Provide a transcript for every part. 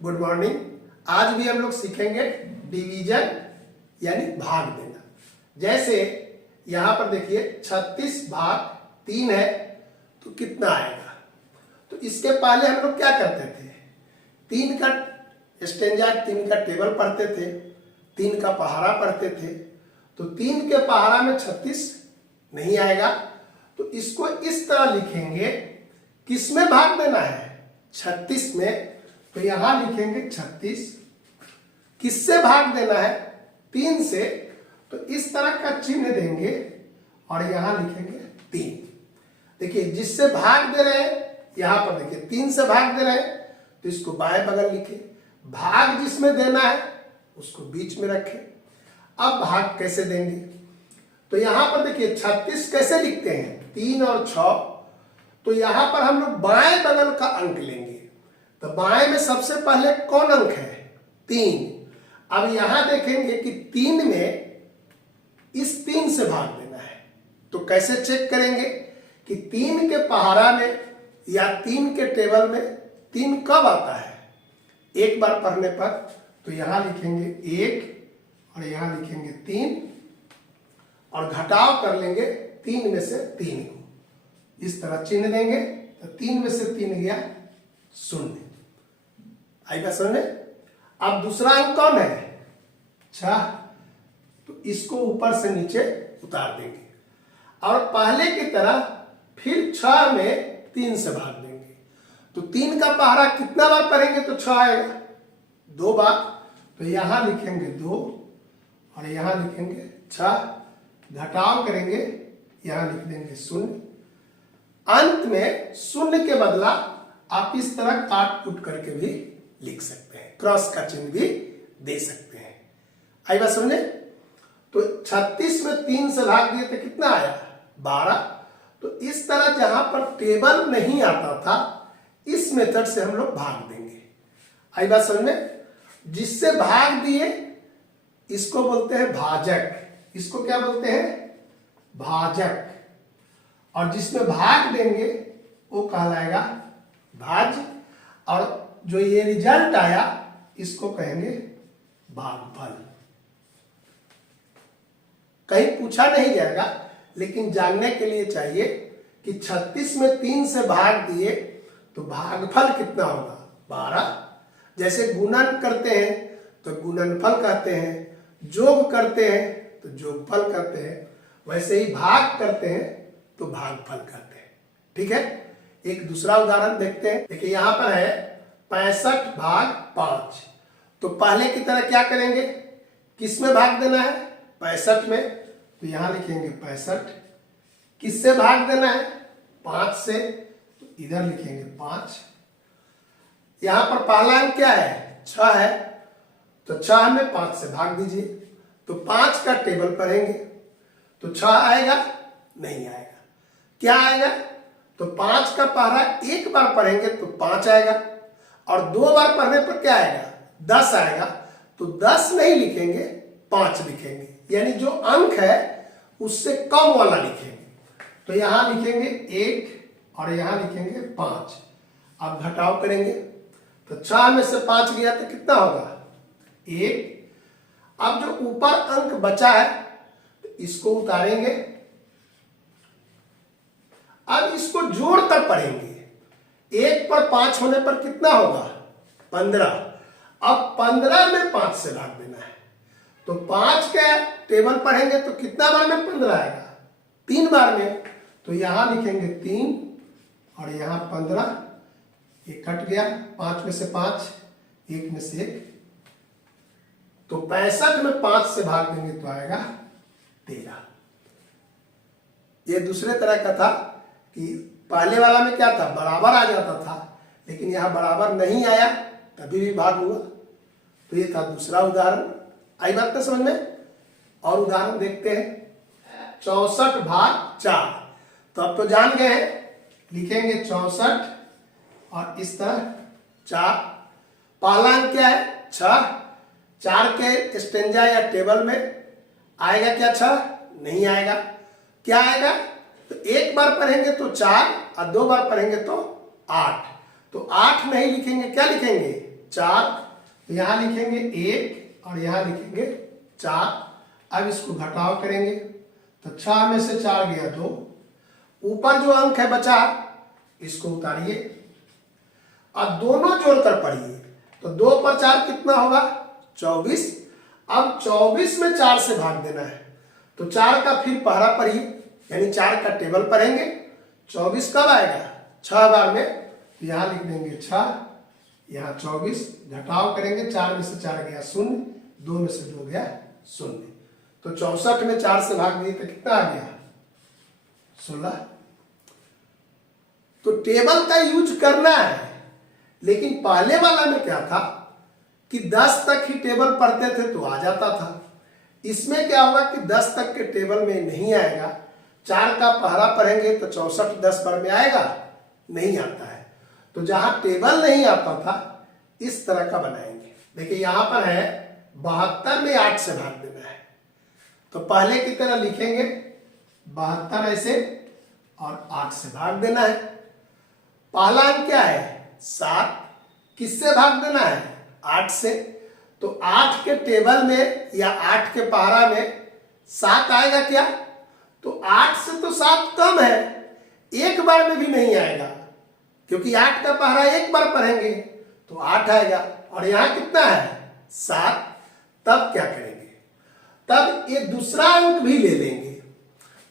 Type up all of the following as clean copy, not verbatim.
Good morning. आज भी हम लोग सीखेंगे डिवीजन यानी भाग देना। जैसे यहां पर देखिए 36 भाग 3 है तो कितना आएगा। तो इसके पहले हम लोग क्या करते थे, 3 का स्टेंजा, 3 का टेबल पढ़ते थे, 3 का पहाड़ा पढ़ते थे। तो 3 के पहाड़ा में 36 नहीं आएगा, तो इसको इस तरह लिखेंगे, किसमें भाग देना है 36 में, तो यहां लिखेंगे 36। किससे भाग देना है 3 से, तो इस तरह का चिन्ह देंगे और यहां लिखेंगे 3। देखिए जिससे भाग दे रहे हैं यहां पर देखिए 3 से भाग दे रहे हैं तो इसको बाएं बगल लिखे, भाग जिसमें देना है उसको बीच में रखें। अब भाग कैसे देंगे, तो यहां पर देखिए 36 कैसे लिखते हैं 3 और 6, तो यहां पर हम लोग बाएं बगल का अंक लेंगे। तो बाएं में सबसे पहले कौन अंक है 3। अब यहां देखेंगे कि 3 में इस 3 से भाग देना है, तो कैसे चेक करेंगे कि 3 के पहाड़ा में या 3 के टेबल में 3 कब आता है। एक बार पढ़ने पर तो यहां लिखेंगे 1 और यहां लिखेंगे 3 और घटाव कर लेंगे 3 में से 3 को, इस तरह चिन्ह देंगे तो 3 में से 3 गया 0। आएगा समझ में। अब दूसरा अंक कौन है 6, तो इसको ऊपर से नीचे उतार देंगे और पहले की तरह फिर 6 में 3 से भाग देंगे। तो 3 का पहाड़ा कितना बार पढ़ेंगे तो 6 आएगा 2 बार, तो यहां लिखेंगे 2 और यहां लिखेंगे 6, घटाव करेंगे यहां लिख देंगे 0। अंत में 0 के बदला आप इस तरह काट कूट करके भी लिख सकते हैं, क्रॉस का चिन्ह भी दे सकते हैं। आई बात समझे। तो 36 में 3 से भाग दिए तो कितना आया 12। तो इस तरह जहां पर टेबल नहीं आता था इस मेथड से हम लोग भाग देंगे। आई बात समझ में। जिससे भाग दिए इसको बोलते हैं भाजक, इसको क्या बोलते हैं भाजक, और जिसमें भाग देंगे वो कहलाएगा भाज्य, और जो ये रिजल्ट आया इसको कहेंगे भागफल। कहीं पूछा नहीं जाएगा लेकिन जानने के लिए चाहिए कि 36 में 3 से भाग दिए तो भागफल कितना होगा 12। जैसे गुणन करते हैं तो गुणनफल कहते हैं, जोग करते हैं तो जोगफल कहते हैं, वैसे ही भाग करते हैं तो भागफल कहते हैं। ठीक है, एक दूसरा उदाहरण देखते हैं। देखिए यहां पर है 65 भाग 5, तो पहले की तरह क्या करेंगे, किस में भाग देना है 65 में, तो यहां लिखेंगे 65। किससे भाग देना है 5 से, तो इधर लिखेंगे 5। यहां पर पहला अंक क्या है 6 है, तो 6 में 5 से भाग दीजिए, तो 5 का टेबल पढ़ेंगे तो 6 आएगा नहीं आएगा। क्या आएगा, तो 5 का पहाड़ा एक बार पढ़ेंगे तो 5 आएगा, और 2 बार पढ़ने पर क्या आएगा 10 आएगा। तो 10 नहीं लिखेंगे 5 लिखेंगे, यानी जो अंक है उससे कम वाला लिखेंगे। तो यहां लिखेंगे 1 और यहां लिखेंगे 5। अब घटाव करेंगे तो 6 में से 5 गया तो कितना होगा 1। अब जो ऊपर अंक बचा है तो इसको उतारेंगे, अब इसको जोड़कर पढ़ेंगे। 1 पर 5 होने पर कितना होगा 15। अब 15 में 5 से भाग देना है, तो 5 के टेबल पढ़ेंगे तो कितना बार में 15 आएगा 3 बार में, तो यहां लिखेंगे 3 और यहां 15। ये कट गया, 5 में से 5, 1 में से 1, तो 65 में 5 से भाग देंगे तो आएगा 13। ये दूसरे तरह का था कि पहले वाला में क्या था बराबर आ जाता था, लेकिन यहां बराबर नहीं आया तभी भी भाग हुआ। तो ये था दूसरा उदाहरण। आई बात ना समझ में। और उदाहरण देखते हैं 64 भाग 4, तो अब तो जान गए हैं, लिखेंगे 64 और इस तरह 4। पहला अंक क्या है 6, 4 के स्टेंजा या टेबल में आएगा क्या 6 नहीं आएगा। क्या आएगा, तो एक बार पढ़ेंगे तो 4 और 2 बार पढ़ेंगे तो 8, तो 8 नहीं लिखेंगे, क्या लिखेंगे 4, तो यहां लिखेंगे 1 और यहां लिखेंगे 4। अब इसको घटाव करेंगे तो 6 में से 4 गया 2, ऊपर जो अंक है बचा इसको उतारिए और दोनों जोड़कर पढ़िए, तो 2 पर 4 कितना होगा 24। अब 24 में 4 से भाग देना है, तो 4 का फिर पहरा पढ़िए, यानी 4 का टेबल पढ़ेंगे। 24 कब आएगा 6 बार में, तो यहाँ लिख देंगे 6, यहाँ 24, घटाव करेंगे 4 में से 4 गया 0, 2 में से 2 गया 0, तो 64 में 4 से भाग दिए तो कितना आ गया 16। तो टेबल का यूज करना है, लेकिन पहले वाला में क्या था कि 10 तक ही टेबल पढ़ते थे तो आ जाता था। इसमें क्या होगा कि 10 तक के टेबल में नहीं आएगा, 4 का पहरा पढ़ेंगे तो 64 10 बार में आएगा, नहीं आता है। तो जहां टेबल नहीं आता था इस तरह का बनाएंगे। देखिए यहां पर है 72 में 8 से भाग देना है, तो पहले की तरह लिखेंगे 72 ऐसे और 8 से भाग देना है। पहला अंक क्या है 7, किससे भाग देना है 8 से, तो 8 के टेबल में या 8 के पहरा में 7 आएगा क्या, तो 8 से तो 7 कम है, एक बार में भी नहीं आएगा, क्योंकि 8 का पहरा एक बार पढ़ेंगे तो 8 आएगा, और यहां कितना है 7। तब क्या करेंगे, तब ये दूसरा अंक भी ले लेंगे,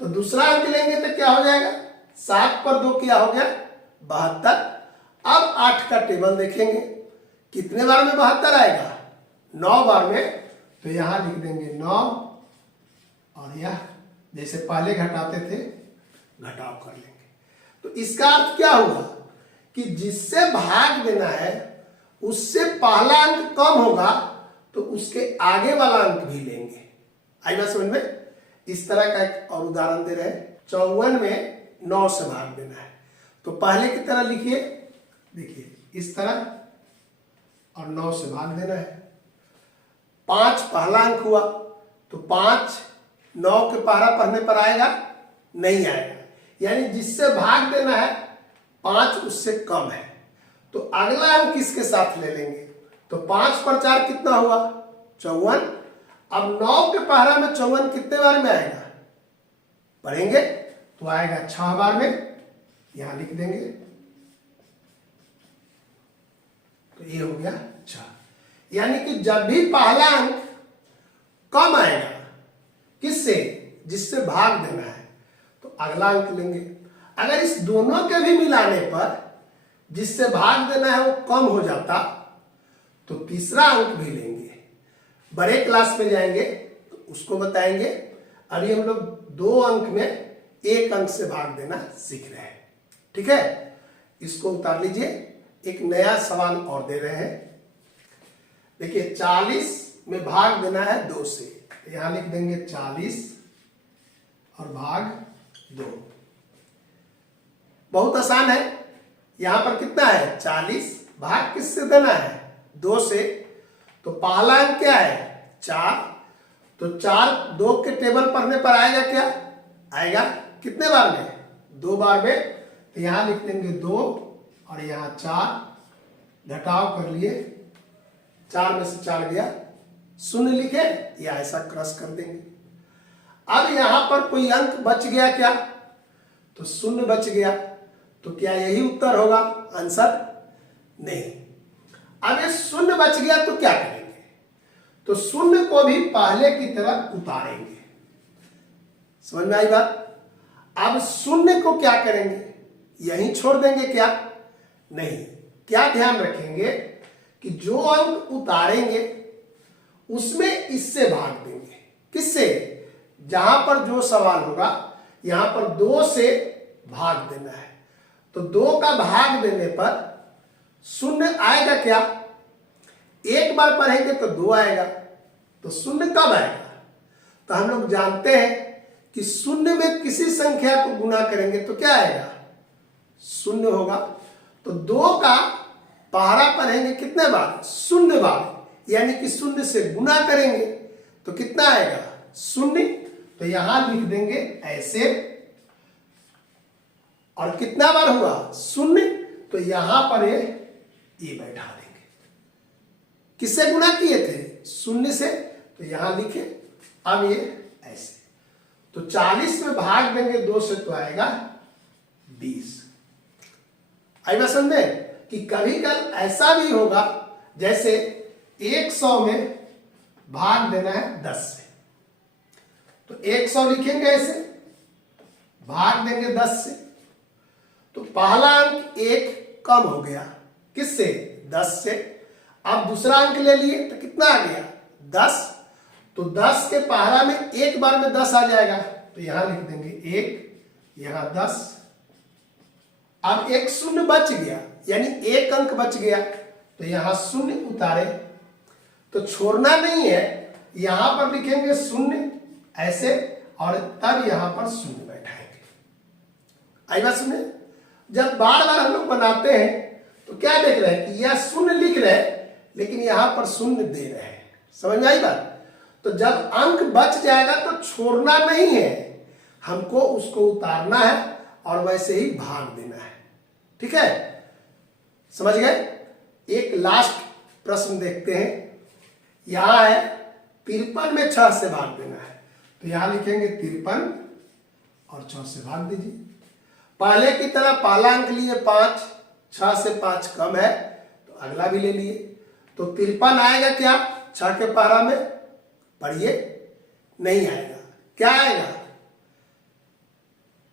तो दूसरा अंक लेंगे तो क्या हो जाएगा 7 पर 2 क्या हो गया 72। अब 8 का टेबल देखेंगे कितने बार में 72 आएगा 9 बार में, तो यहां लिख देंगे 9, और यह जैसे पहले घटाते थे घटाव कर लेंगे। तो इसका अर्थ क्या हुआ कि जिससे भाग देना है उससे पहला अंक कम होगा तो उसके आगे वाला अंक भी लेंगे। आई बात समझ में। इस तरह का एक और उदाहरण दे रहे हैं, 54 में 9 से भाग देना है, तो पहले की तरह लिखिए, देखिए इस तरह, और 9 से भाग देना है। 5 पहला अंक हुआ, तो 5 9 के पहरा पढ़ने पर आएगा, नहीं आएगा, यानी जिससे भाग देना है 5 उससे कम है, तो अगला अंक किसके साथ ले लेंगे, तो 5 पर 4 कितना हुआ 54। अब 9 के पहरा में 54 कितने बार में आएगा पढ़ेंगे, तो आएगा 6 बार में, यहां लिख देंगे, तो ये हो गया 6। यानी कि जब भी पहला अंक कम आएगा किससे, जिससे भाग देना है, तो अगला अंक लेंगे। अगर इस दोनों के भी मिलाने पर जिससे भाग देना है वो कम हो जाता तो तीसरा अंक भी लेंगे। बड़े क्लास में जाएंगे तो उसको बताएंगे। अभी हम लोग 2 अंक में 1 अंक से भाग देना सीख रहे हैं, ठीक है। इसको उतार लीजिए। एक नया सवाल और दे रहे हैं, देखिए 40 में भाग देना है 2 से, यहां लिख देंगे 40 और भाग 2। बहुत आसान है। यहां पर कितना है 40, भाग किससे देना है 2 से, तो पहला अंक क्या है 4, तो 4 2 के टेबल पढ़ने पर आएगा क्या, आएगा कितने बार में 2 बार में, तो यहां लिख देंगे 2 और यहां 4, घटाव कर लिए, 4 में से 4 गया 0 लिखे, या ऐसा क्रॉस कर देंगे। अब यहां पर कोई अंक बच गया क्या, तो 0 बच गया, तो क्या यही उत्तर होगा आंसर, नहीं। अब ये 0 बच गया तो क्या करेंगे, तो 0 को भी पहले की तरह उतारेंगे। समझ में आई बात। अब 0 को क्या करेंगे, यहीं छोड़ देंगे क्या, नहीं। क्या ध्यान रखेंगे कि जो अंक उतारेंगे उसमें इससे भाग देंगे, किससे, जहां पर जो सवाल होगा यहां पर 2 से भाग देना है, तो 2 का भाग देने पर 0 आएगा क्या, एक बार पढ़ेंगे तो 2 आएगा, तो 0 कब आएगा, तो हम लोग जानते हैं कि 0 में किसी संख्या को गुना करेंगे तो क्या आएगा 0 होगा, तो 2 का पहरा पढ़ेंगे कितने बार 0 बार, यानी कि 0 से गुना करेंगे तो कितना आएगा 0, तो यहां लिख देंगे ऐसे, और कितना बार हुआ 0, तो यहां पर ये बैठा देंगे। किससे गुणा किए थे? शून्य से, तो यहां लिखे। अब ये ऐसे, तो 40 में भाग देंगे 2 से तो आएगा 20। आई बात समझ में कि कभी कल ऐसा भी होगा जैसे 100 में भाग देना है 10 से, तो 100 लिखेंगे ऐसे, भाग देंगे 10 से, तो पहला अंक 1 कम हो गया, किससे? 10 से। अब दूसरा अंक ले लिए तो कितना आ गया? 10। तो 10 के पहला में एक बार में 10 आ जाएगा, तो यहां लिख देंगे 1, यहां 10। अब एक शून्य बच गया, यानी एक अंक बच गया, तो यहां शून्य उतारे, तो छोड़ना नहीं है, यहां पर लिखेंगे शून्य ऐसे, और तब यहां पर शून्य बैठाएंगे। आई बात समझे? जब बार बार हम लोग बनाते हैं तो क्या देख रहे हैं कि यह शून्य लिख रहे हैं लेकिन यहां पर शून्य दे रहे हैं। समझ में आई बात? तो जब अंक बच जाएगा तो छोड़ना नहीं है, हमको उसको उतारना है और वैसे ही भाग देना है। ठीक है, समझ गए? एक लास्ट प्रश्न देखते हैं। यहां है 53 में 6 से भाग देना है, तो यहां लिखेंगे 53 और 6 से भाग दीजिए। पहले की तरह पहला अंक लिए 5, 6 से 5 कम है तो अगला भी ले लिए, तो 53 आएगा क्या? 6 के पहला में पढ़िए, नहीं आएगा। क्या आएगा?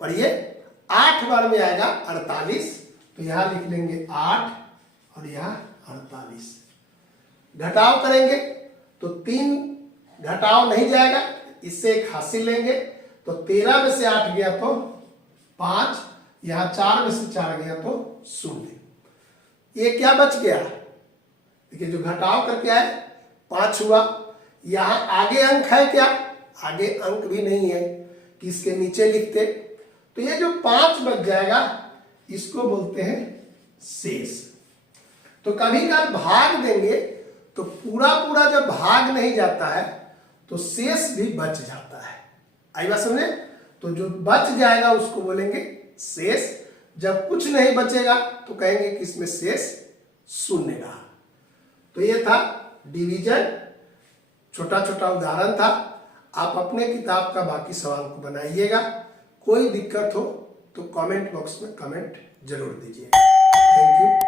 पढ़िए, 8 बार में आएगा 48, तो यहां लिख लेंगे 8 और यहां 48। घटाव करेंगे तो 3 घटाव नहीं जाएगा, इससे एक हासिल लेंगे, तो 13 में से 8 गया तो 5, यहां 4 में से 4 गया तो 0। ये क्या बच गया? देखिए, जो घटाव करके आए 5 हुआ। यहां आगे अंक है क्या? आगे अंक भी नहीं है कि इसके नीचे लिखते, तो ये जो 5 बच जाएगा इसको बोलते हैं शेष। तो कभी कभी भाग देंगे तो पूरा पूरा जब भाग नहीं जाता है तो शेष भी बच जाता है। आई बात समझे? तो जो बच जाएगा उसको बोलेंगे शेष। जब कुछ नहीं बचेगा तो कहेंगे कि इसमें शेष शून्य रहा। तो ये था डिवीजन, छोटा छोटा उदाहरण था। आप अपने किताब का बाकी सवाल को बनाइएगा। कोई दिक्कत हो तो कमेंट बॉक्स में कमेंट जरूर दीजिए। Thank you.